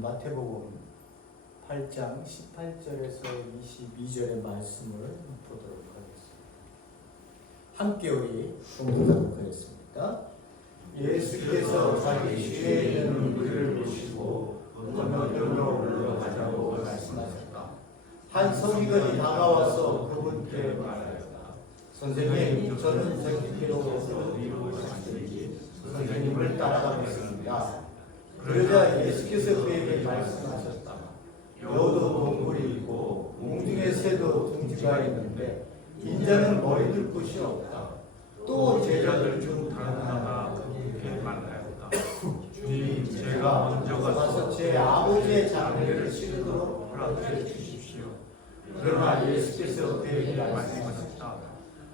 마태복음 8장 18절에서 22절의 말씀을 보도록 하겠습니다. 함께 우리 봉독하도록 하겠습니다. 예수께서 자기 뒤에 있는 무리를 보시고 건너편으로 올라가자고 말씀하셨다. 한 서기관이 다가와서 그분께 말하였다. 선생님, 저는 저기로 이루고 싶으니 선생님을 따라가겠습니다. 그러자 예수께서 그에게 말씀하셨다. 여도 동굴이 있고 공중의 새도 둥지가 있는데 인자는 머리둘 곳이 없다. 또 제자들 중 다른 하나가 그분께 말하였다. 주님, 제가 먼저 가서 제 아버지의 장례를 치르도록 허락해 주십시오. 그러나 예수께서 그에게 말씀하셨다.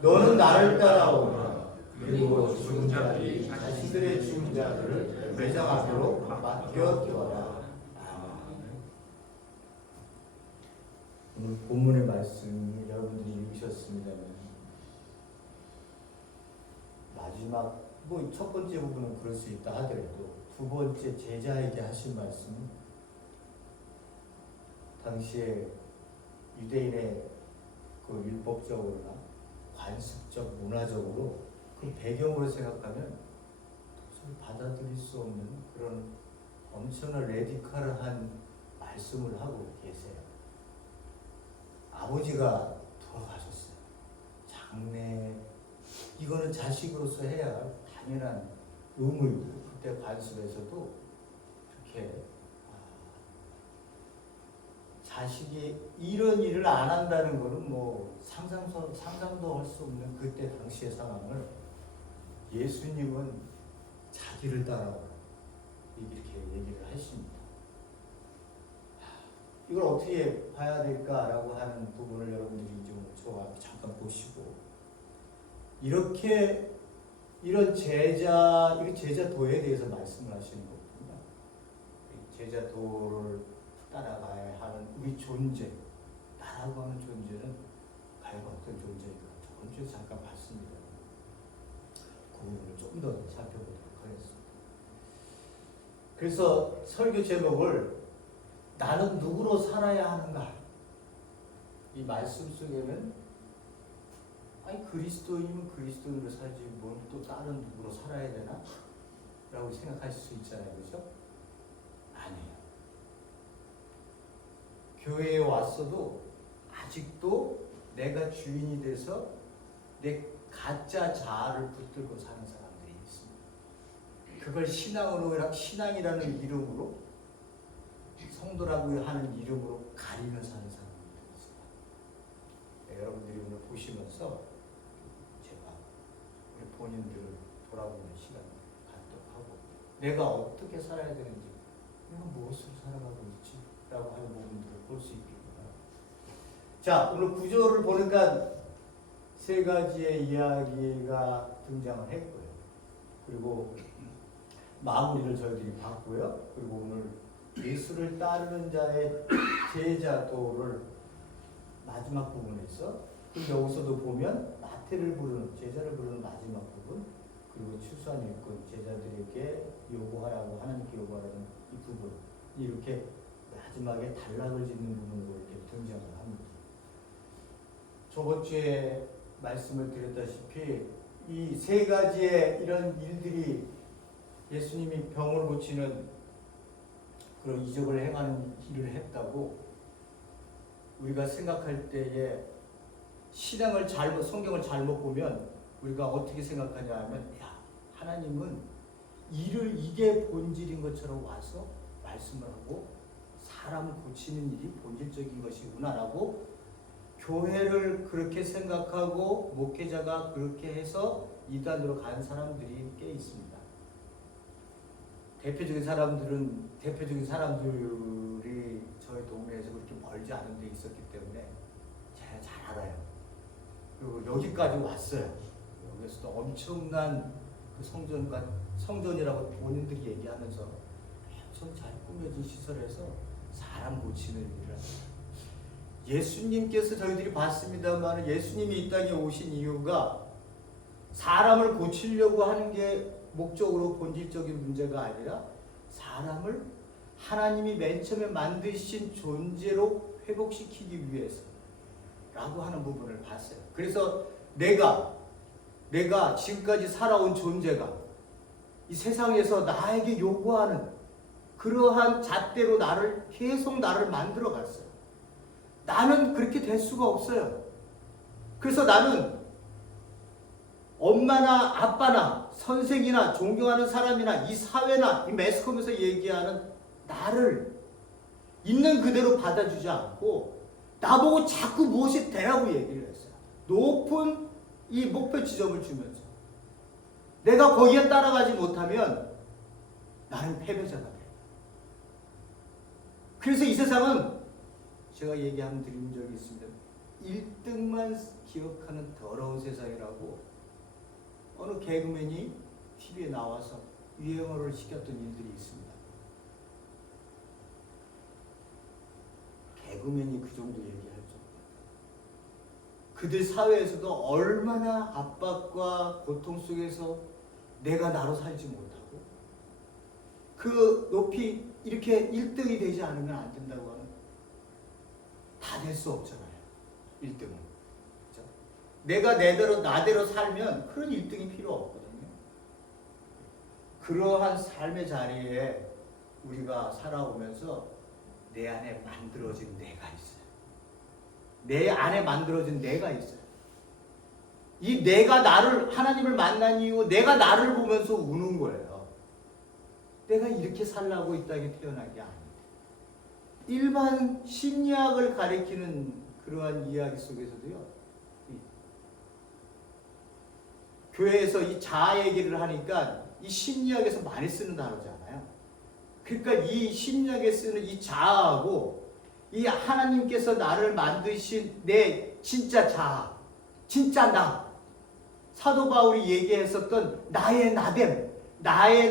너는 나를 따라오라. 그리고 죽은 자들이 자신들의 죽은 자들을 매장하도록 맡겨두어라. 오늘 본문의 말씀 여러분들이 읽으셨습니다만 마지막 첫 번째 부분은 그럴 수 있다 하더라도 두 번째 제자에게 하신 말씀은 당시에 유대인의 그 율법적으로나 관습적 문화적으로 그 배경으로 생각하면 도저히 받아들일 수 없는 그런 엄청난 레디컬한 말씀을 하고 계세요. 아버지가 돌아가셨어요. 장례 이거는 자식으로서 해야 할 당연한 의무이고 그때 관습에서도 그렇게 자식이 이런 일을 안 한다는 것은 뭐 상상도 할 수 없는 그때 당시의 상황을 예수님은 자기를 따라와 이렇게 얘기를 하십니다. 이걸 어떻게 봐야 될까라고 하는 부분을 여러분들이 좀 저와 잠깐 보시고 이런 제자도에 대해서 말씀을 하시는 거거든요. 제자도를 따라가야 하는 우리 존재, 나라고 하는 존재는 과연 어떤 존재인가? 저번 주에 잠깐 봤습니다. 그 부분을 좀 더 살펴보도록 하겠습니다. 그래서 설교 제목을 나는 누구로 살아야 하는가? 이 말씀 속에는 그리스도인이면 그리스도인으로 살지 뭘 또 다른 누구로 살아야 되나? 라고 생각하실 수 있잖아요. 그렇죠? 아니에요. 교회에 왔어도 아직도 내가 주인이 돼서 내 가짜 자아를 붙들고 사는 사람들이 있습니다. 그걸 신앙이라는 이름으로 성도라고 하는 이름으로 가리며 사는 사람들이 있습니다. 네, 여러분들이 오늘 보시면서 제가 우리 본인들 돌아보는 시간을 갖도록 하고 내가 어떻게 살아야 되는지 내가 무엇으로 살아가고 있지? 라고 하는 부분들을 볼 수 있겠구나. 자, 오늘 구조를 보니까 세 가지의 이야기가 등장을 했고요. 그리고 마무리를 저희들이 봤고요. 그리고 오늘 예수를 따르는 자의 제자도를 마지막 부분에서 여기서도 보면 마태를 부르는 제자를 부르는 마지막 부분 그리고 추수한 일꾼 제자들에게 요구하라고 하나님께 요구하라는 이 부분 이렇게 마지막에 단락을 짓는 부분으로 이렇게 등장을 합니다. 저번 주에 말씀을 드렸다시피 이 세 가지의 이런 일들이 예수님이 병을 고치는 그런 이적을 행하는 일을 했다고 우리가 생각할 때에 성경을 잘못 보면 우리가 어떻게 생각하냐 하면 하나님은 이게 본질인 것처럼 와서 말씀을 하고 사람을 고치는 일이 본질적인 것이구나라고 교회를 그렇게 생각하고 목회자가 그렇게 해서 이단으로 간 사람들이 꽤 있습니다. 대표적인 사람들이 저희 동네에서 그렇게 멀지 않은 데 있었기 때문에 제가 잘 알아요. 그리고 여기까지 왔어요. 여기서도 엄청난 그 성전이라고 본인들이 얘기하면서 엄청 잘 꾸며진 시설에서 사람 고치는 일을 합니다. 예수님께서 저희들이 봤습니다만 예수님이 이 땅에 오신 이유가 사람을 고치려고 하는 게 목적으로 본질적인 문제가 아니라 사람을 하나님이 맨 처음에 만드신 존재로 회복시키기 위해서 라고 하는 부분을 봤어요. 그래서 내가 지금까지 살아온 존재가 이 세상에서 나에게 요구하는 그러한 잣대로 계속 나를 만들어 갔어요. 나는 그렇게 될 수가 없어요. 그래서 나는 엄마나 아빠나 선생이나 존경하는 사람이나 이 사회나 이 매스컴에서 얘기하는 나를 있는 그대로 받아주지 않고 나보고 자꾸 무엇이 되라고 얘기를 했어요. 높은 이 목표 지점을 주면서 내가 거기에 따라가지 못하면 나는 패배자가 돼요. 그래서 이 세상은 제가 얘기한 드린 적이 있습니다. 1등만 기억하는 더러운 세상이라고 어느 개그맨이 TV에 나와서 유행어를 시켰던 일들이 있습니다. 개그맨이 그 정도 얘기할 정도. 그들 사회에서도 얼마나 압박과 고통 속에서 내가 나로 살지 못하고 그 높이 이렇게 1등이 되지 않으면 안 된다고 하는, 다 될 수 없잖아요. 1등은. 그렇죠? 내가 나대로 살면 그런 1등이 필요 없거든요. 그러한 삶의 자리에 우리가 살아오면서 내 안에 만들어진 내가 있어요. 내 안에 만들어진 내가 있어요. 이 내가 하나님을 만난 이후 내가 나를 보면서 우는 거예요. 내가 이렇게 살라고 이 땅에 태어난 게 아닌데. 일반 심리학을 가리키는 그러한 이야기 속에서도요, 교회에서 이 자아 얘기를 하니까 이 심리학에서 많이 쓰는 단어잖아요. 그러니까 이 심리학에 쓰는 이 자아하고 이 하나님께서 나를 만드신 내 진짜 자아, 진짜 나, 사도 바울이 얘기했었던 나의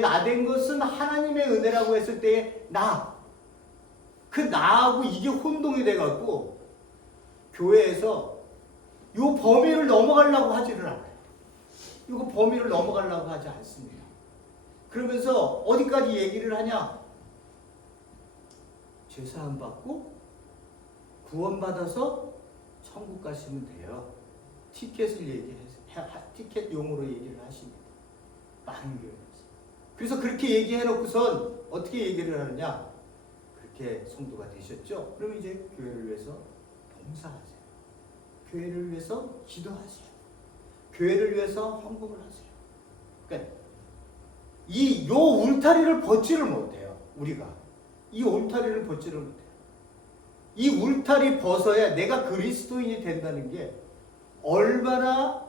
나된 것은 하나님의 은혜라고 했을 때의 그 나하고 이게 혼동이 돼갖고 교회에서 이 범위를 넘어가려고 하지를 않아요. 이거 범위를 넘어가려고 하지 않습니다. 그러면서 어디까지 얘기를 하냐? 죄사함 받고 구원받아서 천국 가시면 돼요. 티켓 용어로 얘기를 하십니다. 많은 교회에서. 그래서 그렇게 얘기해놓고선 어떻게 얘기를 하느냐? 그렇게 성도가 되셨죠? 그럼 이제 교회를 위해서 봉사하세요. 교회를 위해서 기도하세요. 교회를 위해서 헌금을 하세요. 그러니까 요 울타리를 벗지를 못해요. 우리가 이 울타리를 벗지를 못해요. 이 울타리 벗어야 내가 그리스도인이 된다는 게 얼마나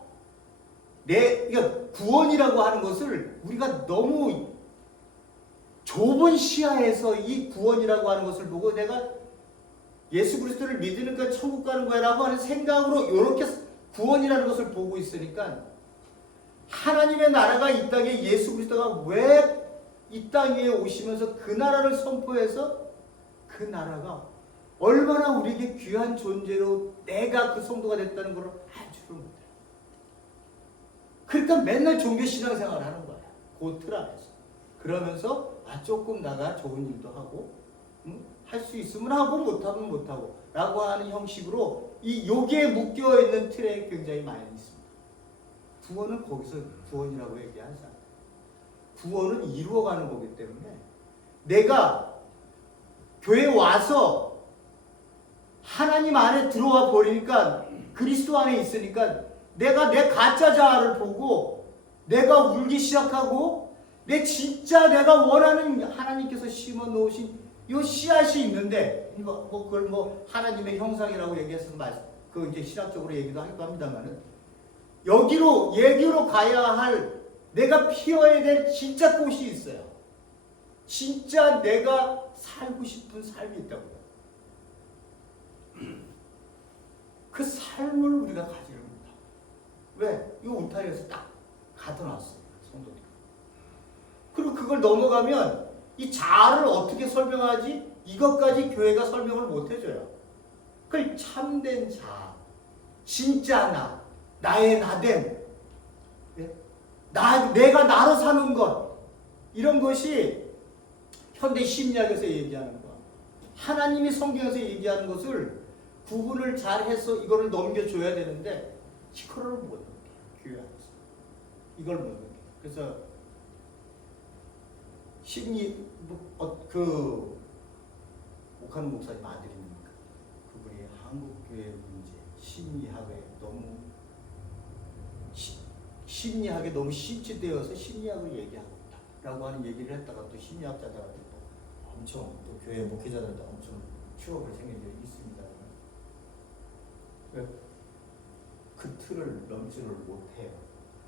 그러니까 구원이라고 하는 것을 우리가 너무 좁은 시야에서 이 구원이라고 하는 것을 보고 내가 예수 그리스도를 믿으니까 천국 가는 거야 라고 하는 생각으로 이렇게 구원이라는 것을 보고 있으니까 하나님의 나라가 이 땅에 예수 그리스도가 왜 이 땅 위에 오시면서 그 나라를 선포해서 그 나라가 얼마나 우리에게 귀한 존재로 내가 그 성도가 됐다는 걸 알지를 못해요. 그러니까 맨날 종교신앙생활을 하는 거야. 그 틀 안에서. 그러면서 조금 나가 좋은 일도 하고 할 수 있으면 하고 못하면 못하고 라고 하는 형식으로 여기에 묶여있는 틀에 굉장히 많이 있습니다. 구원은 거기서 구원이라고 얘기하지 않아요. 구원은 이루어가는 거기 때문에 내가 교회에 와서 하나님 안에 들어와 버리니까 그리스도 안에 있으니까 내가 내 가짜 자아를 보고 내가 울기 시작하고 진짜 내가 원하는 하나님께서 심어 놓으신 이 씨앗이 있는데 그걸 하나님의 형상이라고 얘기해서 그 이제 신학적으로 얘기도 하기도 합니다만은 여기로 가야 할 내가 피워야 될 진짜 꽃이 있어요. 진짜 내가 살고 싶은 삶이 있다고요. 그 삶을 우리가 가지를 못하고. 왜? 이 울타리에서 딱 가둬놨어요. 성도들. 그리고 그걸 넘어가면 이 자아를 어떻게 설명하지? 이것까지 교회가 설명을 못 해줘요. 그걸 참된 자아, 진짜 나의 나됨, 내가 나로 사는 것, 이런 것이 현대 심리학에서 얘기하는 거, 하나님이 성경에서 얘기하는 것을 구분을 잘해서 이거를 넘겨줘야 되는데 이거를 못 넘겨요. 교회 안에서 이걸 못 넘겨요. 그래서 심리 옥한 목사님 아들입니까? 그분이 한국교회 문제 심리학에 너무 심취되어서 심리학을 얘기하고 있다라고 하는 얘기를 했다가 또 심리학자들한테 또 엄청 또 교회 목회자들한테 엄청 추억을 생긴 적이 있습니다. 그 틀을 넘지를 못해요.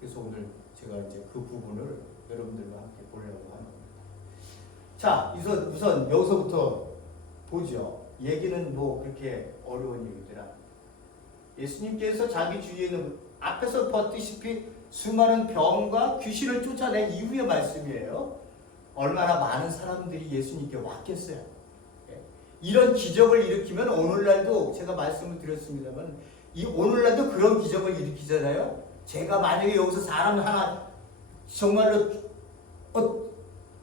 그래서 오늘 제가 이제 그 부분을 여러분들과 함께 보려고 하는 겁니다. 자, 우선 여기서부터 보죠. 얘기는 뭐 그렇게 어려운 얘기들 아닙니다. 예수님께서 자기 주위에 있는 앞에서 봤듯이 수많은 병과 귀신을 쫓아낸 이후의 말씀이에요. 얼마나 많은 사람들이 예수님께 왔겠어요. 이런 기적을 일으키면 오늘날도 제가 말씀을 드렸습니다만 오늘날도 그런 기적을 일으키잖아요. 제가 만약에 여기서 사람 하나 정말로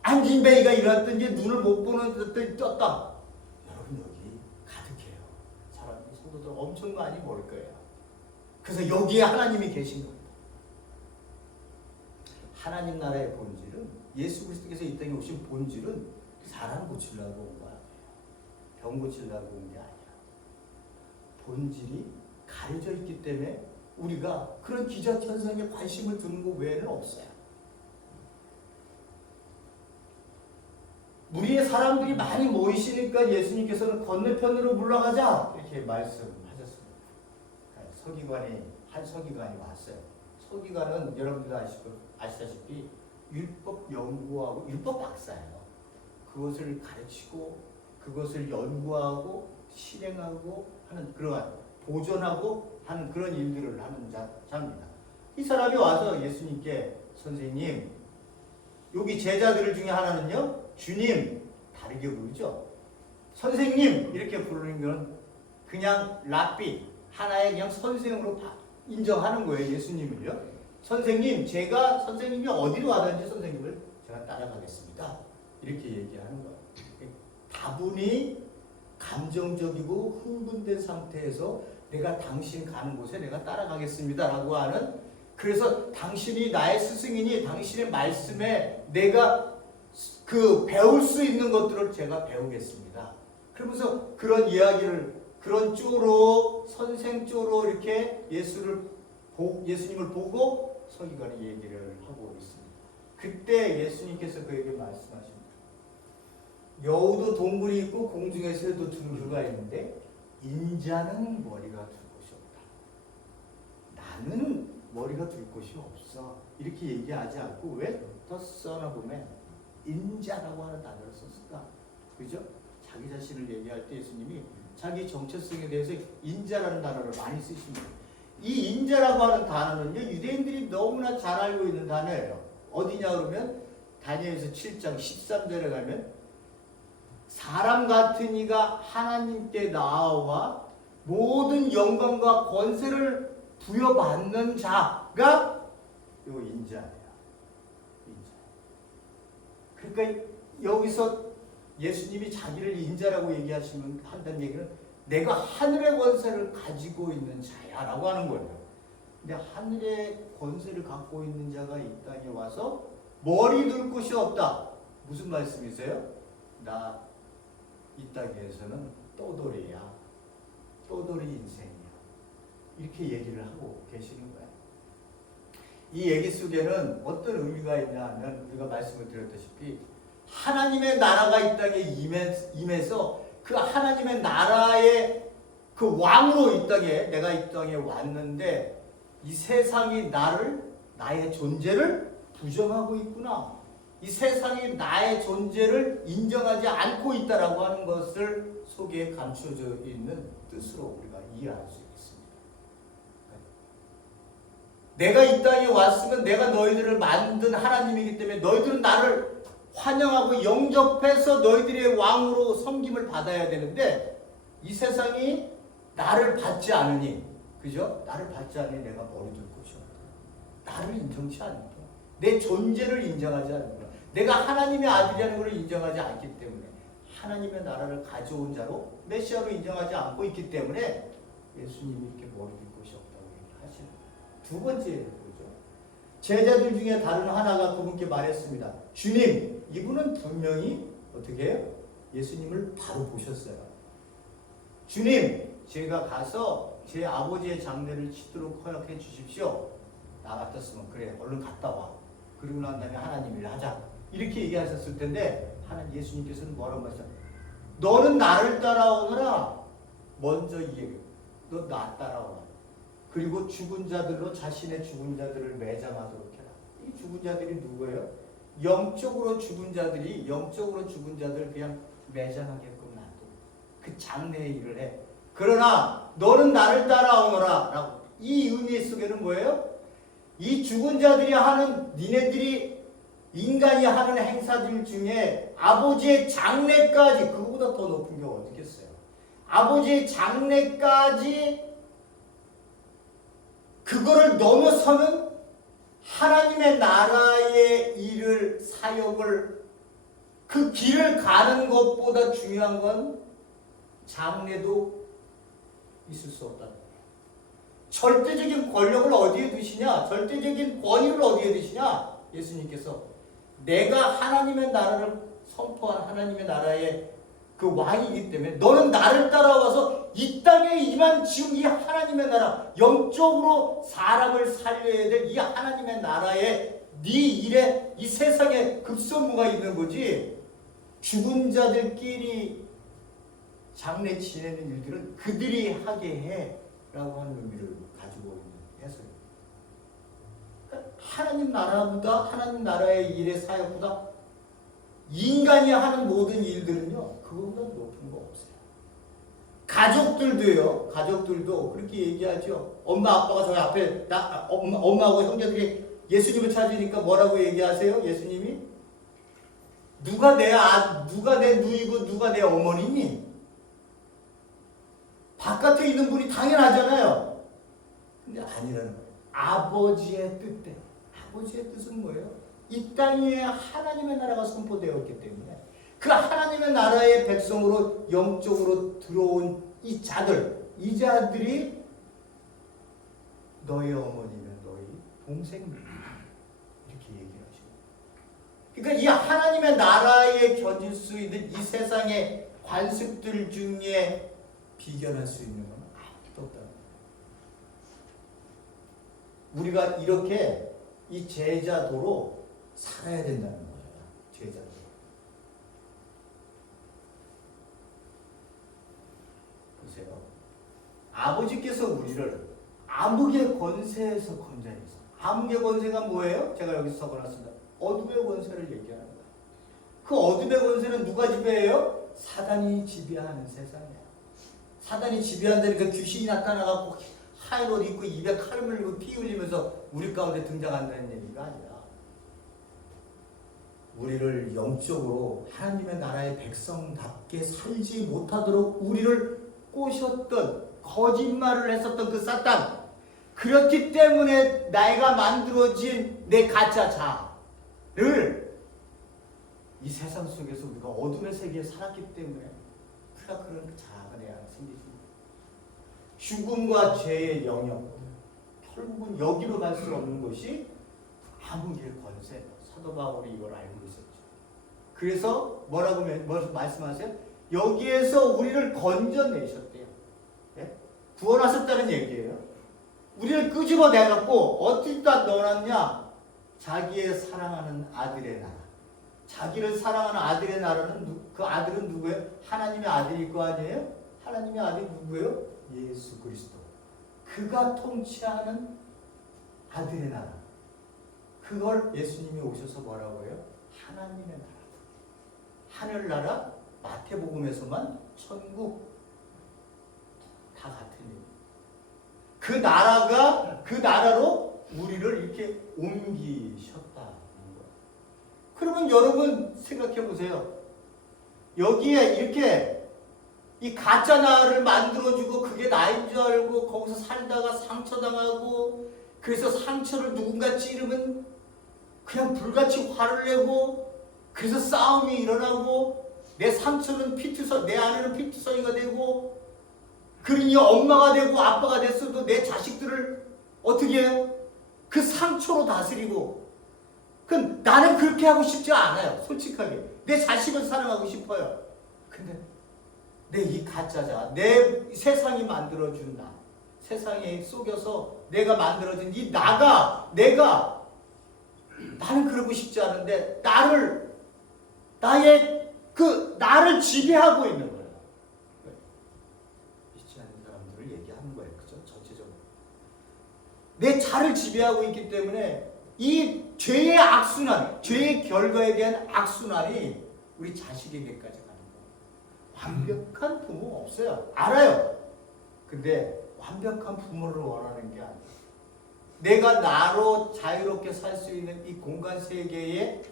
안진뱅이가 일어났든지 눈을 못 보는 듯이 떴다. 여러분 여기 가득해요. 사람이 성도들 엄청 많이 모일 거예요. 그래서 여기에 하나님이 계신 겁니다. 하나님 나라의 본질은 예수 그리스도께서 이 땅에 오신 본질은 사람 고치려고 온 거야. 병 고치려고 온 게 아니야. 본질이 가려져 있기 때문에 우리가 그런 기적 현상에 관심을 두는 것 외에는 없어요. 무리의 사람들이 많이 모이시니까 예수님께서는 건너편으로 물러가자 이렇게 말씀하셨습니다. 한 서기관이 왔어요. 서기관은 여러분들 아시다시피 율법 연구하고 율법 박사예요. 그것을 가르치고 그것을 연구하고 실행하고 하는 그러한 보존하고 하는 그런 일들을 하는 자입니다. 이 사람이 와서 예수님께 선생님, 여기 제자들 중에 하나는요, 주님 다르게 부르죠. 선생님 이렇게 부르는 건 그냥 랍비 하나의 그냥 선생으로 인정하는 거예요. 예수님을요. 선생님, 제가 선생님이 어디로 가든지 선생님을 제가 따라가겠습니다. 이렇게 얘기하는 거예요. 다분히 감정적이고 흥분된 상태에서 내가 당신 가는 곳에 내가 따라가겠습니다 라고 하는, 그래서 당신이 나의 스승이니 당신의 말씀에 내가 배울 수 있는 것들을 제가 배우겠습니다. 그러면서 그런 이야기를 그런 쪼로 선생 쪼로 이렇게 예수님을 보고 서기관이 얘기를 하고 있습니다. 그때 예수님께서 그에게 말씀하십니다. 여우도 동굴이 있고 공중에 새도 둥그가 있는데 인자는 머리가 둘 곳이 없다. 나는 머리가 둘 곳이 없어. 이렇게 얘기하지 않고 왜 더 써나보면 인자라고 하는 단어를 썼을까? 그죠? 자기 자신을 얘기할 때 예수님이 자기 정체성에 대해서 인자라는 단어를 많이 쓰십니다. 이 인자라고 하는 단어는요, 유대인들이 너무나 잘 알고 있는 단어예요. 어디냐 그러면 다니엘서 7장 13절에 가면 사람 같은 이가 하나님께 나와 모든 영광과 권세를 부여받는 자가 요 인자예요. 그러니까 여기서 예수님이 자기를 인자라고 얘기하시면 한다는 얘기는 내가 하늘의 권세를 가지고 있는 자야 라고 하는 거예요. 근데 하늘의 권세를 갖고 있는 자가 이 땅에 와서 머리 둘 곳이 없다. 무슨 말씀이세요? 나 이 땅에서는 떠돌이야. 떠돌이 인생이야. 이렇게 얘기를 하고 계시는 거예요. 이 얘기 속에는 어떤 의미가 있냐 하면 우리가 말씀을 드렸다시피 하나님의 나라가 이 땅에 임해서 그 하나님의 나라의 그 왕으로 이 땅에 내가 이 땅에 왔는데 이 세상이 나의 존재를 부정하고 있구나. 이 세상이 나의 존재를 인정하지 않고 있다라고 하는 것을 속에 감춰져 있는 뜻으로 우리가 이해할 수 있습니다. 내가 이 땅에 왔으면 내가 너희들을 만든 하나님이기 때문에 너희들은 나를 환영하고 영접해서 너희들의 왕으로 섬김을 받아야 되는데 이 세상이 나를 받지 않으니, 그죠? 나를 받지 않으니 내가 머리 둘 곳이 없다. 나를 인정치 않는다. 내 존재를 인정하지 않는다. 내가 하나님의 아들이라는 것을 인정하지 않기 때문에 하나님의 나라를 가져온 자로 메시아로 인정하지 않고 있기 때문에 예수님이 이렇게 머리 길 곳이 없다고 얘기하시는 거예요. 두 번째 보죠. 제자들 중에 다른 하나가 그분께 말했습니다. 주님, 이분은 분명히 어떻게 해요? 예수님을 바로 보셨어요. 주님, 제가 가서 제 아버지의 장례를 치도록 허락해 주십시오. 나 같았으면 그래, 얼른 갔다 와. 그리고 난 다음에 하나님 일 하자. 이렇게 얘기하셨을 텐데 예수님께서는 뭐라고 말씀하셨어요? 너는 나를 따라오너라. 먼저 이 얘기. 너 나 따라오라. 그리고 죽은 자들로 자신의 죽은 자들을 매장하도록 해라. 이 죽은 자들이 누구예요? 영적으로 죽은 자들을 그냥 매장하게끔 놔두고 그 장래의 일을 해. 그러나 너는 나를 따라오너라. 라고. 이 의미 속에는 뭐예요? 이 죽은 자들이 하는, 니네들이 인간이 하는 행사들 중에 아버지의 장래까지, 그거보다 더 높은 게 어디겠어요? 아버지의 장래까지 그거를 넘어서는 하나님의 나라의 일을, 사역을, 그 길을 가는 것보다 중요한 건 장래도 있을 수 없다는 거예요. 절대적인 권력을 어디에 두시냐? 절대적인 권위를 어디에 두시냐? 예수님께서 내가 하나님의 나라를 선포한 하나님의 나라의 그 왕이기 때문에 너는 나를 따라와서 이 땅에 임한 지금 이 하나님의 나라, 영적으로 사람을 살려야 될 이 하나님의 나라에 네 일에 이 세상에 급선무가 있는 거지. 죽은 자들끼리 장례 지내는 일들은 그들이 하게 해 라고 하는 의미를 가지고 있는 해석입니다. 그러니까 하나님 나라보다, 하나님 나라의 일의 사역보다 인간이 하는 모든 일들은요, 그거보다 높은 거 없어요. 가족들도 그렇게 얘기하죠. 엄마 아빠가 저희 앞에 엄마하고 형제들이 예수님을 찾으니까 뭐라고 얘기하세요? 예수님이 누가 내 누이고 누가 내 어머니니? 바깥에 있는 분이 당연하잖아요. 근데 아니라는 거예요. 아버지의 뜻대로. 아버지의 뜻은 뭐예요? 이 땅에 하나님의 나라가 선포되었기 때문에 그 하나님의 나라의 백성으로 영적으로 들어온 이 자들이 너희 어머니면 너희 동생입니다. 이렇게 얘기하시고. 그러니까 이 하나님의 나라에 견질 수 있는 이 세상의 관습들 중에 비견할 수 있는 건 아무것도 없다는 거예요. 우리가 이렇게 이 제자도로 살아야 된다는 거예요. 제자도. 보세요. 아버지께서 우리를 암흑의 권세에서 건져내서, 암흑의 권세가 뭐예요? 제가 여기서 적어놨습니다. 어둠의 권세를 얘기하는 거예요. 그 어둠의 권세는 누가 지배해요? 사단이 지배하는 세상이에요. 사단이 지배한다니까 귀신이 나타나갖고 하얀 옷 입고 입에 칼을 물고 피 흘리면서 우리 가운데 등장한다는 얘기가 아니라 우리를 영적으로 하나님의 나라의 백성답게 살지 못하도록 우리를 꼬셨던, 거짓말을 했었던 그 사탄, 그렇기 때문에 내가 만들어진 내 가짜 자를 이 세상 속에서 우리가 어둠의 세계에 살았기 때문에 우리가 그런 자아가 내 안에 생기지. 죽음과 죄의 영역, 결국은 여기로 갈 수 없는 것이 암흑의 권세. 사도 바울이 이걸 알고 있었죠. 그래서 뭐라고 말씀하세요? 여기에서 우리를 건져내셨대요. 네? 구원하셨다는 얘기예요. 우리를 끄집어내갖고 어디다 넣어놨냐? 자기의 사랑하는 아들의 나라. 자기를 사랑하는 아들의 나라는 그 아들은 누구예요? 하나님의 아들일 거 아니에요? 하나님의 아들이 누구예요? 예수 그리스도. 그가 통치하는 아들의 나라. 그걸 예수님이 오셔서 뭐라고 해요? 하나님의 나라. 하늘나라, 마태복음에서만 천국, 다 같은 얘기. 그 나라로 우리를 이렇게 옮기셨다는 거예요. 그러면 여러분 생각해 보세요. 여기에 이렇게 이 가짜 나를 만들어주고 그게 나인 줄 알고 거기서 살다가 상처당하고, 그래서 상처를 누군가 찌르면 그냥 불같이 화를 내고 그래서 싸움이 일어나고 내 상처는 피투성, 내 안에는 피투성이가 되고, 그러니 엄마가 되고 아빠가 됐어도 내 자식들을 어떻게 해요? 그 상처로 다스리고. 나는 그렇게 하고 싶지 않아요. 솔직하게. 내 자식을 사랑하고 싶어요. 근데 내 이 가짜자, 내 세상이 만들어준 나, 세상에 속여서 내가 만들어준 이 나가, 나는 그러고 싶지 않은데 나를 지배하고 있는 거예요. 믿지 않는 사람들을 얘기하는 거예요. 그죠? 전체적으로. 내 자를 지배하고 있기 때문에 이 죄의 악순환, 죄의 결과에 대한 악순환이 우리 자식에게까지 가는 거예요. 완벽한 부모 없어요. 알아요. 근데 완벽한 부모를 원하는 게 아니에요. 내가 나로 자유롭게 살 수 있는 이 공간 세계에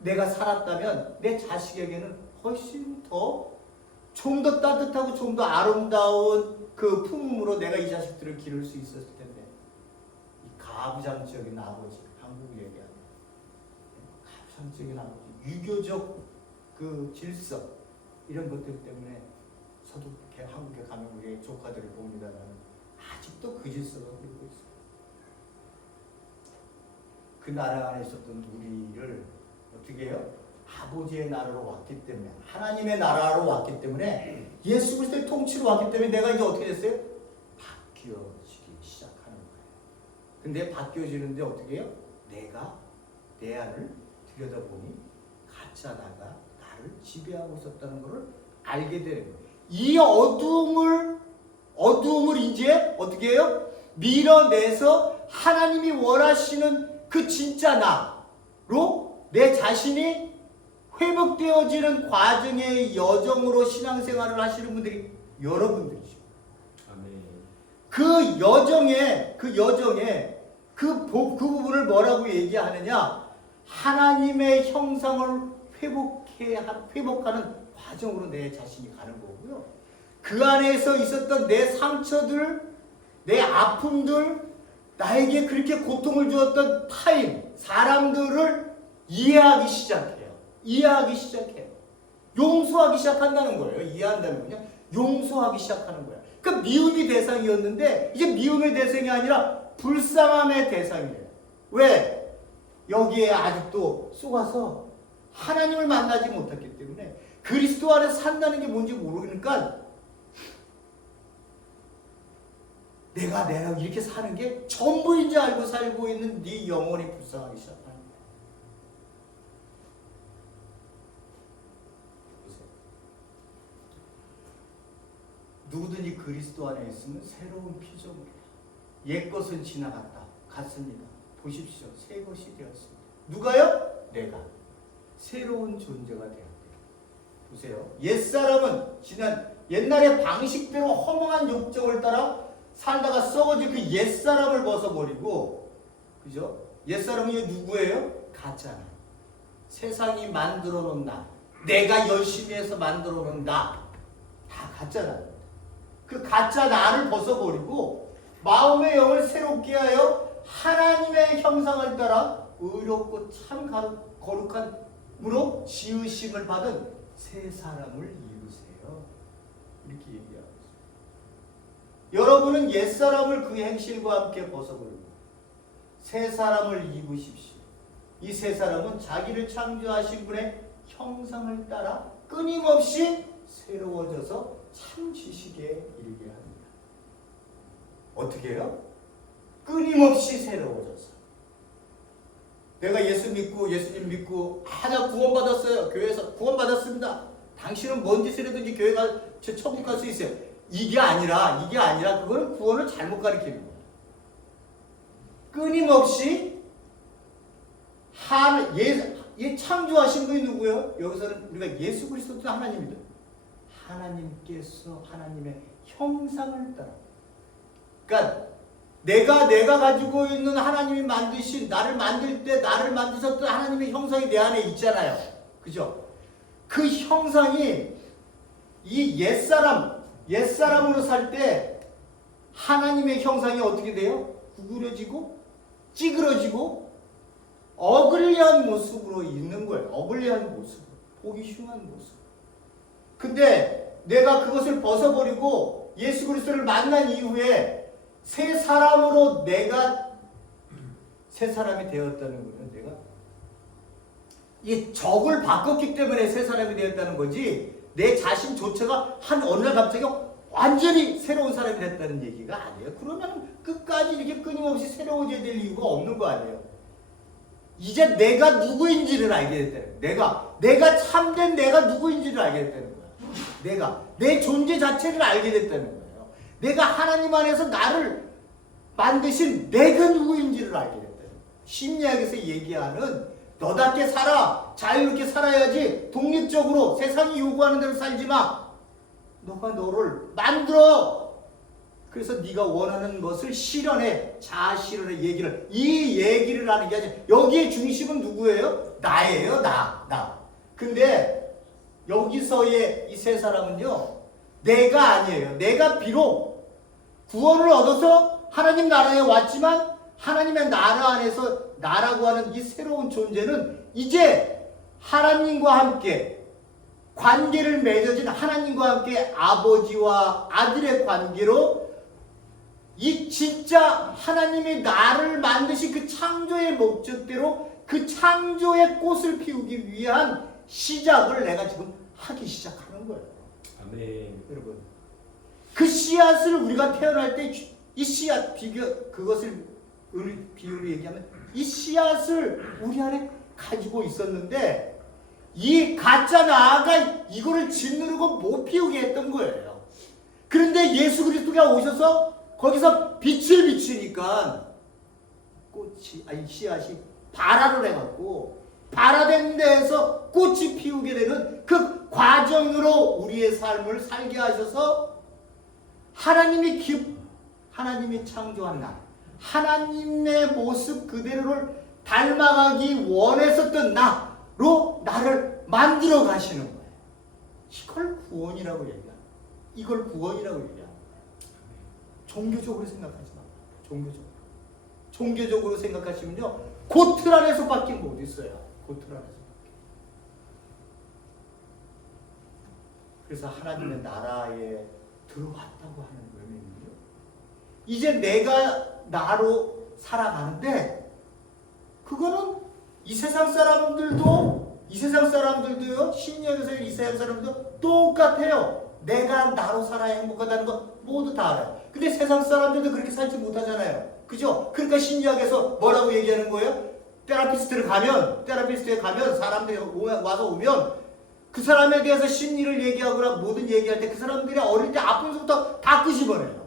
내가 살았다면 내 자식에게는 훨씬 더 좀 더 따뜻하고 좀 더 아름다운 그 품으로 내가 이 자식들을 기를 수 있었을 텐데, 이 가부장적인 아버지, 한국 얘기하는 가부장적인 아버지, 유교적 그 질서 이런 것들 때문에 저도 한국에 가면 우리 조카들을 봅니다만 아직도 그 질서가 흐르고 있어요. 그 나라 안에 있었던 우리를 어떻게 해요? 아버지의 나라로 왔기 때문에, 하나님의 나라로 왔기 때문에, 예수 그리스도의 통치로 왔기 때문에 내가 이제 어떻게 됐어요? 바뀌어지기 시작하는 거예요. 근데 바뀌어지는데 어떻게 해요? 내가 내 안을 들여다보니 가짜 나가 나를 지배하고 있었다는 것을 알게 되는 거예요. 이 어두움을 이제 어떻게 해요? 밀어내서 하나님이 원하시는 그 진짜 나로 내 자신이 회복되어지는 과정의 여정으로 신앙생활을 하시는 분들이 여러분들이죠. 아멘. 그 여정에 그 부분을 뭐라고 얘기하느냐? 하나님의 형상을 회복하는 과정으로 내 자신이 가는 거고요. 그 안에서 있었던 내 상처들, 내 아픔들, 나에게 그렇게 고통을 주었던 타인, 사람들을 이해하기 시작해요. 용서하기 시작한다는 거예요. 이해한다는 거냐? 용서하기 시작하는 거예요. 그 미움이 대상이었는데 이제 미움의 대상이 아니라 불쌍함의 대상이에요. 왜? 여기에 아직도 속아서 하나님을 만나지 못했기 때문에 그리스도 안에 산다는 게 뭔지 모르니까 내가 이렇게 사는 게 전부인지 알고 살고 있는 네 영혼이 불쌍하기 시작하는 거야. 보세요. 누구든지 그리스도 안에 있으면 새로운 피조물이다. 옛것은 갔습니다. 보십시오. 새 것이 되었습니다. 누가요? 내가. 새로운 존재가 되었대요. 보세요. 옛사람은 옛날의 방식대로 허망한 욕정을 따라 살다가 썩어진 그 옛사람을 벗어버리고, 그죠? 옛사람이 누구예요? 가짜나. 세상이 만들어 놓은 나. 내가 열심히 해서 만들어 놓은 나. 다 가짜나. 그 가짜 나를 벗어버리고 마음의 영을 새롭게 하여 하나님의 형상을 따라 의롭고 참 거룩한으로 지으심을 받은 새 사람을 이루세요. 이렇게 얘기하고 있습니다. 여러분은 옛사람을 그 행실과 함께 벗어버리고 새 사람을 입으십시오. 이 새 사람은 자기를 창조하신 분의 형상을 따라 끊임없이 새로워져서 참 지식에 이르게 합니다. 어떻게 해요? 끊임없이 새로워져서. 내가 예수님 믿고 나 구원받았어요. 교회에서 구원받았습니다. 당신은 뭔 짓을 해든지 교회가 천국 갈 수 있어요. 이게 아니라 그거는 구원을 잘못 가르치는 거예요. 끊임없이 창조하신 분이 누구예요? 여기서는 우리가 예수 그리스도도 하나님이다. 하나님께서 하나님의 형상을 따라. 그러니까 내가 가지고 있는 하나님이 만드신 나를 만들 때 나를 만드셨던 하나님의 형상이 내 안에 있잖아요. 그죠? 그 형상이 이 옛사람으로 살 때 하나님의 형상이 어떻게 돼요? 구부려지고 찌그러지고 어글리한 모습으로 있는 거예요. 어글리한 모습, 보기 흉한 모습. 근데 내가 그것을 벗어버리고 예수 그리스도를 만난 이후에 새 사람으로 내가 새 사람이 되었다는 거는 내가 이 적을 바꿨기 때문에 새 사람이 되었다는 거지 내 자신조차가 한 어느 날 갑자기 완전히 새로운 사람이 됐다는 얘기가 아니에요. 그러면 끝까지 이렇게 끊임없이 새로워져야 될 이유가 없는 거 아니에요. 이제 내가 누구인지를 알게 됐다는 거예요. 내가 참된 내가 누구인지를 알게 됐다는 거예요. 내 존재 자체를 알게 됐다는 거예요. 내가 하나님 안에서 나를 만드신 내가 누구인지를 알게 됐다는 거예요. 심리학에서 얘기하는 너답게 살아, 자유롭게 살아야지, 독립적으로 세상이 요구하는 대로 살지 마. 너가 너를 만들어. 그래서 네가 원하는 것을 실현해. 자아 실현의 얘기를, 이 얘기를 하는 게 아니라 여기에 중심은 누구예요? 나예요. 나. 근데 여기서의 이 세 사람은요, 내가 아니에요. 내가 비록 구원을 얻어서 하나님 나라에 왔지만 하나님의 나라 안에서 나라고 하는 이 새로운 존재는 이제 하나님과 함께 관계를 맺어진 하나님과 함께 아버지와 아들의 관계로 이 진짜 하나님이 나를 만드신 그 창조의 목적대로 그 창조의 꽃을 피우기 위한 시작을 내가 지금 하기 시작하는 거예요. 아멘. 여러분, 그 씨앗을 우리가 태어날 때 이 씨앗 그것을 비유로 얘기하면 이 씨앗을 우리 안에 가지고 있었는데 이 가짜 나아가 이거를 짓누르고 못 피우게 했던 거예요. 그런데 예수 그리스도가 오셔서 거기서 빛을 비추니까 씨앗이 발화를 해갖고 발화된 데에서 꽃이 피우게 되는 그 과정으로 우리의 삶을 살게 하셔서 하나님이 창조한 나, 하나님의 모습 그대로를 닮아가기 원했었던 나로 나를 만들어 가시는 거예요. 이걸 구원이라고 얘기합니다. 이걸 구원이라고 얘기합니다. 종교적으로 생각하지 마. 종교적으로 생각하시면요, 고틀 안에서 바뀐 거 어디 있어요? 고틀 안에서 바뀐. 그래서 하나님의 나라에 들어왔다고 하는 의미는요. 이제 내가 나로 살아가는데 그거는 이 세상 사람들도요, 심리학에서 이 세상 사람들도 똑같아요. 내가 나로 살아야 행복하다는 거 모두 다 알아요. 근데 세상 사람들도 그렇게 살지 못하잖아요. 그죠? 그러니까 심리학에서 뭐라고 얘기하는 거예요? 테라피스트에 가면 사람들이 와서 오면 그 사람에 대해서 심리를 얘기하거나 뭐든 얘기할 때 그 사람들이 어릴 때 아픈 것부터 다 끄집어내요.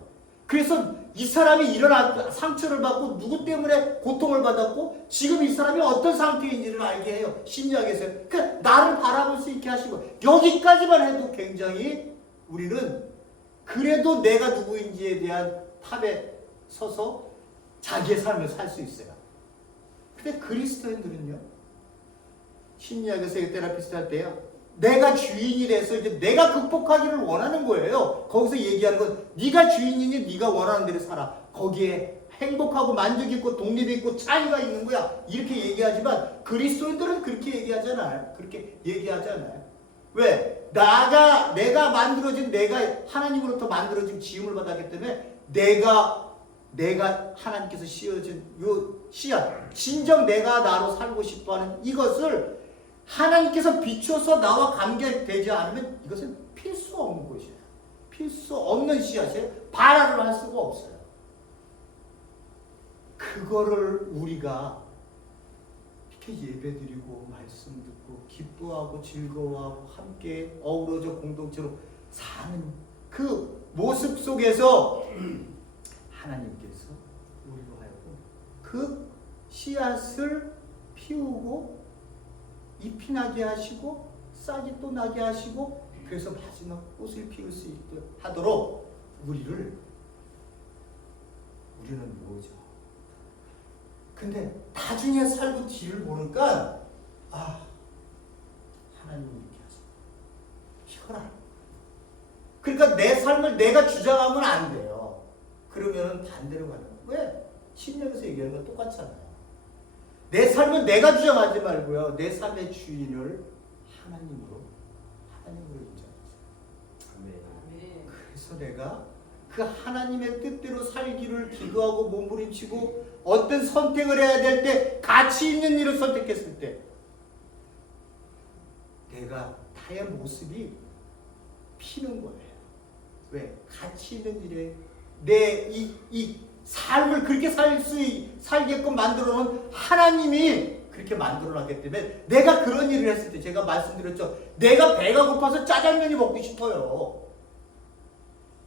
그래서 이 사람이 일어난 상처를 받고 누구 때문에 고통을 받았고 지금 이 사람이 어떤 상태인지를 알게 해요. 심리학에서. 그러니까 나를 바라볼 수 있게 하시고 여기까지만 해도 굉장히 우리는 그래도 내가 누구인지에 대한 탑에 서서 자기의 삶을 살 수 있어요. 근데 그리스도인들은요, 심리학에서 테라피스트 할 때요, 내가 주인이 돼서 이제 내가 극복하기를 원하는 거예요. 거기서 얘기하는 건 네가 주인이니 네가 원하는 대로 살아. 거기에 행복하고 만족 있고 독립 있고 차이가 있는 거야. 이렇게 얘기하지만 그리스도인들은 그렇게 얘기하잖아요. 왜? 내가 만들어진, 내가 하나님으로부터 만들어진 지음을 받았기 때문에 내가 하나님께서 씌워준 요 씨앗, 진정 내가 나로 살고 싶어하는 이것을 하나님께서 비춰서 나와 관계되지 않으면 이것은 필 수 없는 것이에요. 필 수 없는 씨앗이에요. 발화를 할 수가 없어요. 그거를 우리가 이렇게 예배드리고 말씀 듣고 기뻐하고 즐거워하고 함께 어우러져 공동체로 사는 그 모습 속에서 하나님께서 우리로 하여금 그 씨앗을 피우고 잎이 나게 하시고 싹이 또 나게 하시고 그래서 마지막 꽃을 피울 수 하도록 우리는 뭐죠? 근데 나중에 살고 뒤를 보니까 하나님이 이렇게 하시고 이거라. 그러니까 내 삶을 내가 주장하면 안 돼요. 그러면 반대로 가는 거예요. 왜? 심리학에서 얘기하는 건 똑같잖아요. 내 삶은 내가 주장하지 말고요. 내 삶의 주인을 하나님으로 인정하세요. 그래서 내가 그 하나님의 뜻대로 살기를 기도하고 몸부림치고 어떤 선택을 해야 될 때 가치 있는 일을 선택했을 때 내가 나의 모습이 피는 거예요. 왜? 가치 있는 일에 내 이 삶을 그렇게 살게끔 만들어 놓은 하나님이 그렇게 만들어 놨기 때문에 내가 그런 일을 했을 때 제가 말씀드렸죠. 내가 배가 고파서 짜장면이 먹고 싶어요.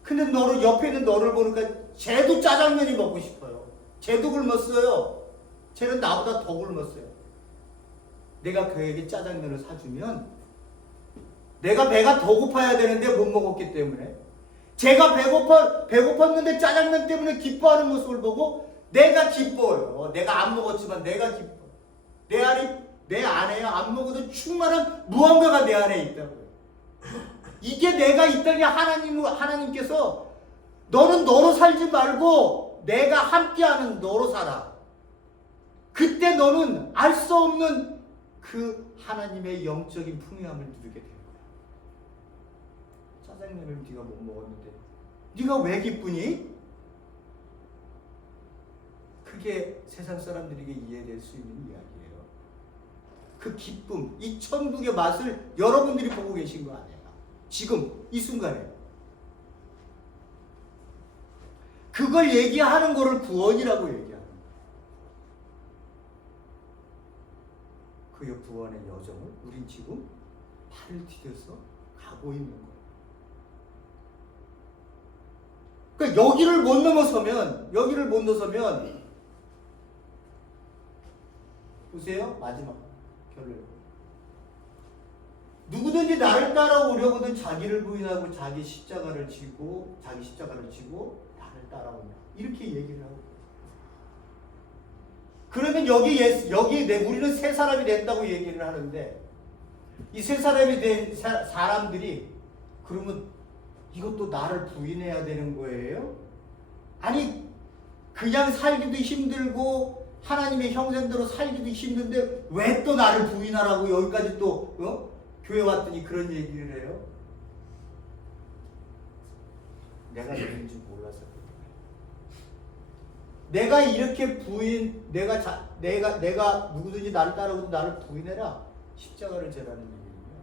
근데 너를 옆에 있는 너를 보니까 쟤도 짜장면이 먹고 싶어요. 쟤도 굶었어요. 쟤는 나보다 더 굶었어요. 내가 그에게 짜장면을 사주면 내가 배가 더 고파야 되는데 못 먹었기 때문에 제가 배고팠는데 짜장면 때문에 기뻐하는 모습을 보고 내가 기뻐요. 내가 안 먹었지만 내가 기뻐. 내 안에 안 먹어도 충만한 무언가가 내 안에 있다고요. 이게 내가 있다니 하나님께서 너는 너로 살지 말고 내가 함께하는 너로 살아. 그때 너는 알 수 없는 그 하나님의 영적인 풍요함을 누리게 될 거야. 짜장면을 네가 못 먹었는데 네가 왜 기쁘니? 그게 세상 사람들에게 이해될 수 있는 이야기예요. 그 기쁨, 이 천국의 맛을 여러분들이 보고 계신 거 아니에요. 지금 이 순간에 그걸 얘기하는 거를 구원이라고 얘기하는 거예요. 그 구원의 여정을 우린 지금 팔을 디뎌서 가고 있는 거예요. 그러니까 여기를 못 넘어서면 보세요. 마지막 결론. 누구든지 나를 따라오려거든 자기를 부인하고 자기 십자가를 지고 나를 따라오냐. 이렇게 얘기를 하고. 그러면 우리는 새 사람이 된다고 얘기를 하는데 이 새 사람이 된 사람들이 그러면 이것도 나를 부인해야 되는 거예요? 아니 그냥 살기도 힘들고 하나님의 형상대로 살기도 힘든데 왜 또 나를 부인하라고 여기까지 또 교회 왔더니 그런 얘기를 해요? 내가 이런 줄 몰라서 내가 이렇게 내가 누구든지 나를 따르고 나를 부인해라. 십자가를 재라는 얘기는요.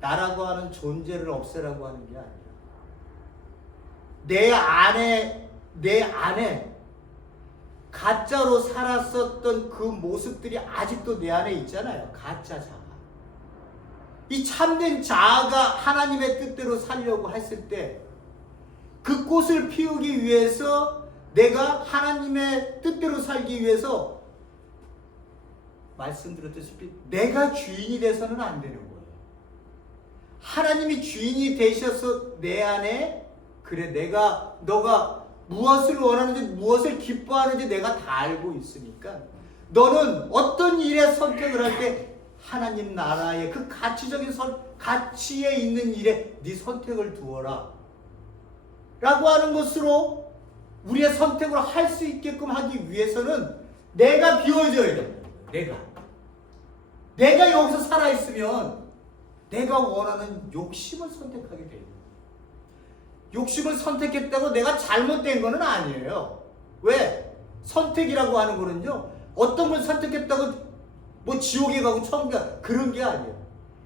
나라고 하는 존재를 없애라고 하는 게 아니라 내 안에 가짜로 살았었던 그 모습들이 아직도 내 안에 있잖아요. 가짜 자아. 이 참된 자아가 하나님의 뜻대로 살려고 했을 때 그 꽃을 피우기 위해서 내가 하나님의 뜻대로 살기 위해서 말씀드렸다시피 내가 주인이 돼서는 안 되는 거예요. 하나님이 주인이 되셔서 내 안에 그래 너가 무엇을 원하는지 무엇을 기뻐하는지 내가 다 알고 있으니까 너는 어떤 일에 선택을 할 때 하나님 나라의 그 가치적인 가치에 있는 일에 네 선택을 두어라 라고 하는 것으로 우리의 선택을 할 수 있게끔 하기 위해서는 내가 비워져야 됩니다. 내가 여기서 살아있으면 내가 원하는 욕심을 선택하게 돼요. 욕심을 선택했다고 내가 잘못된 것은 아니에요. 왜? 선택이라고 하는 거는요, 어떤 걸 선택했다고 뭐 지옥에 가고 천국에 그런 게 아니에요.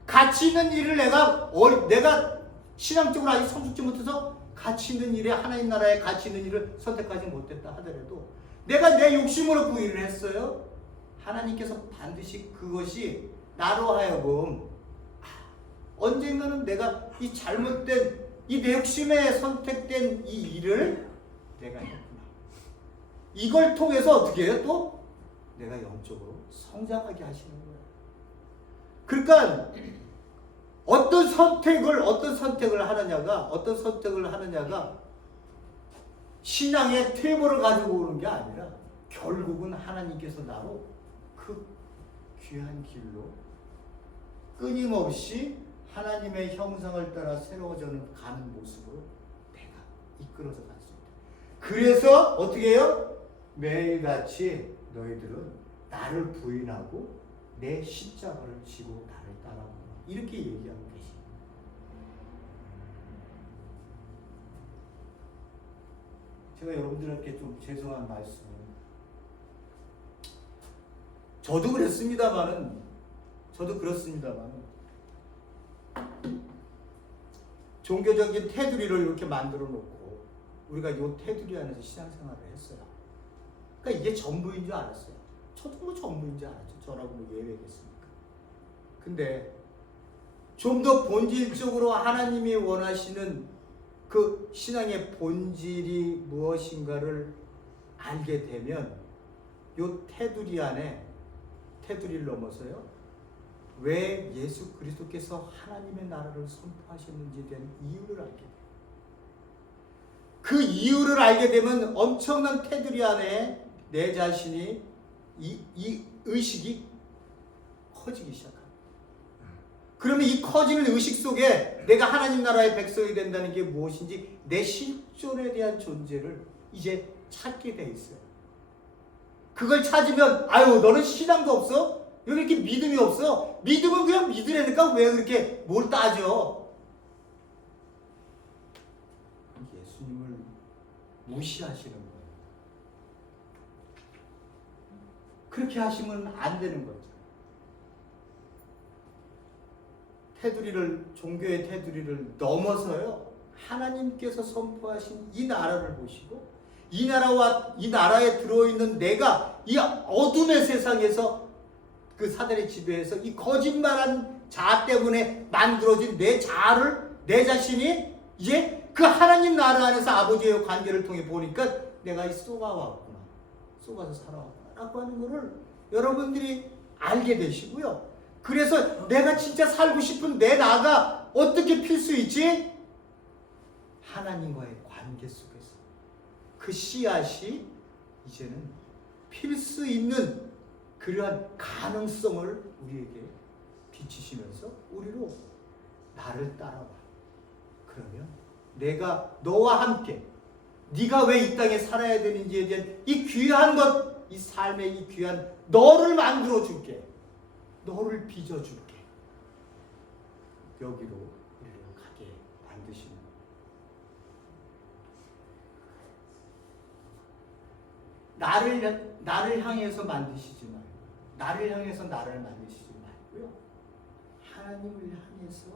가치 있는 일을 내가 신앙적으로 아직 성숙지 못해서 가치 있는 일에 하나님 나라의 가치 있는 일을 선택하지 못했다 하더라도 내가 내 욕심으로 그 일을 했어요. 하나님께서 반드시 그것이 나로 하여금 언젠가는 내가 이 잘못된 이 내 욕심에 선택된 이 일을 내가 했구나. 이걸 통해서 어떻게 해요? 또 내가 영적으로 성장하게 하시는 거예요. 그러니까 어떤 선택을 하느냐가 신앙의 퇴보를 가지고 오는 게 아니라 결국은 하나님께서 나로 그 귀한 길로 끊임없이 하나님의 형상을 따라 새로워져 가는 모습으로 내가 이끌어서 갈 수 있다. 그래서 어떻게 해요? 매일같이 너희들은 나를 부인하고 내 십자가를 지고 나를 따라오라. 이렇게 얘기하고 계십니다. 제가 여러분들한테 좀 죄송한 말씀은, 저도 그렇습니다만은 종교적인 테두리를 이렇게 만들어 놓고 우리가 이 테두리 안에서 신앙생활을 했어요. 그러니까 이게 전부인 줄 알았어요. 저도 뭐 전부인 줄 알았죠. 저라고 뭐 예외겠습니까? 근데 좀 더 본질적으로 하나님이 원하시는 그 신앙의 본질이 무엇인가를 알게 되면 요 테두리 안에, 테두리를 넘어서요, 왜 예수 그리스도께서 하나님의 나라를 선포하셨는지에 대한 이유를 알게 돼요. 그 이유를 알게 되면 엄청난 테두리 안에 내 자신이 이 의식이 커지기 시작합니다. 그러면 이 커지는 의식 속에 내가 하나님 나라의 백성이 된다는 게 무엇인지 내 실존에 대한 존재를 이제 찾게 돼 있어요. 그걸 찾으면, 아유 너는 신앙도 없어? 왜 이렇게 믿음이 없어? 믿음은 그냥 믿으라니까 왜 그렇게 뭘 따져? 예수님을 무시하시는 거예요. 그렇게 하시면 안 되는 거죠. 테두리를, 종교의 테두리를 넘어서요, 하나님께서 선포하신 이 나라를 보시고 이 나라와 이 나라에 들어있는 내가 이 어둠의 세상에서, 그 사단의 지배에서 이 거짓말한 자 때문에 만들어진 내 자아를, 내 자신이 이제 그 하나님 나라 안에서 아버지의 관계를 통해 보니까 내가 속아왔구나, 속아서 살아왔구나 라고 하는 것을 여러분들이 알게 되시고요. 그래서 내가 진짜 살고 싶은 내 나가 어떻게 필 수 있지? 하나님과의 관계 속에서 그 씨앗이 이제는 필 수 있는 그러한 가능성을 우리에게 비치시면서 우리로 나를 따라와. 그러면 내가 너와 함께, 네가 왜 이 땅에 살아야 되는지에 대한 이 귀한 것, 이 삶의 이 귀한 너를 만들어 줄게. 너를 빚어줄게. 여기로 우리를 가게 만드시는 거예요. 나를 향해서 만드시지 말고, 나를 향해서 나를 만드시지 말고요, 하나님을 향해서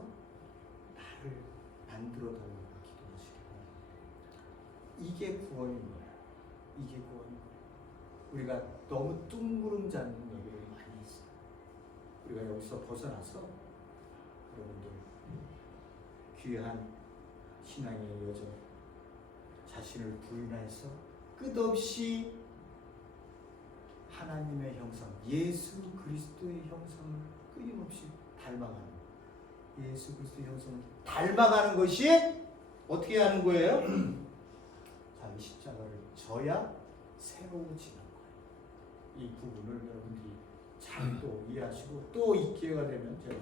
나를 만들어 달라고 기도하시기 바랍니다. 이게 구원입니다. 이게 구원입니다. 우리가 너무 뚱그름 잡는 얘기를 많이 했어요. 우리가 여기서 벗어나서 여러분들 귀한 신앙의 여정, 자신을 부인해서 끝없이 하나님의 형상, 예수 그리스도의 형상을 끊임없이 닮아가는, 예수 그리스도의 형상을 닮아가는 것이 어떻게 하는 거예요? 자기 십자가를 져야 새로워지는 거예요. 이 부분을 여러분들이 잘 또 이해하시고, 또 이 기회가 되면 제가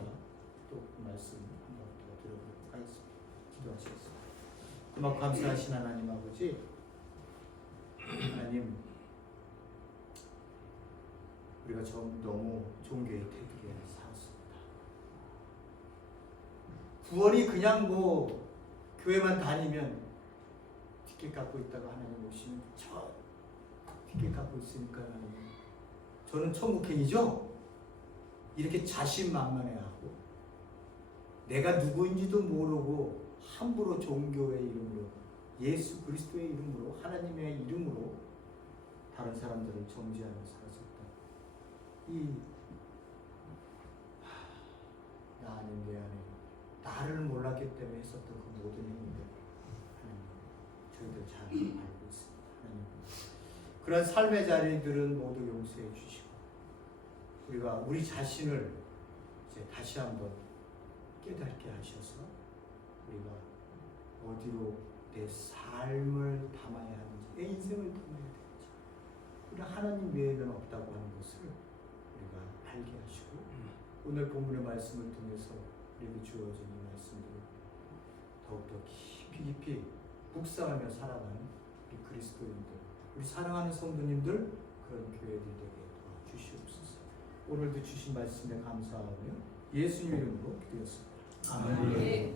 또 그 말씀 한번 더 드려보도록 하겠습니다. 기도하시겠습니다. 고맙고 감사하신 하나님 아버지, 하나님, 우리가 너무 종교의 테두리에 살았습니다. 구원이 그냥 뭐 교회만 다니면 티켓 갖고 있다가 하나님 오시면 저 티켓 갖고 있으니까 하나님 저는 천국행이죠? 이렇게 자신만만해하고 내가 누구인지도 모르고 함부로 종교의 이름으로, 예수 그리스도의 이름으로, 하나님의 이름으로 다른 사람들을 정죄하며 살았었다. 나 안에, 내 안에 나를 몰랐기 때문에 했었던 그 모든 행위들 저희들 잘 알고 있습니다. 하나님, 그런 삶의 자리들은 모두 용서해 주시고 우리가 우리 자신을 이제 다시 한번 깨닫게 하셔서 우리가 어디로 내 삶을 담아야 하는지, 내 인생을 담아야 되는지, 우리 하나님 외에는 없다고 하는 것을 우리가 알게 하시고 오늘 본문의 말씀을 통해서 우리에게 주어진 이 말씀들을 더욱더 깊이 묵상하며 살아가는 우리 그리스도인들, 우리 사랑하는 성도님들, 그런 교회들 되게 도와주시옵소서. 오늘도 주신 말씀에 감사하고요. 예수님 이름으로 기도했습니다. 아멘.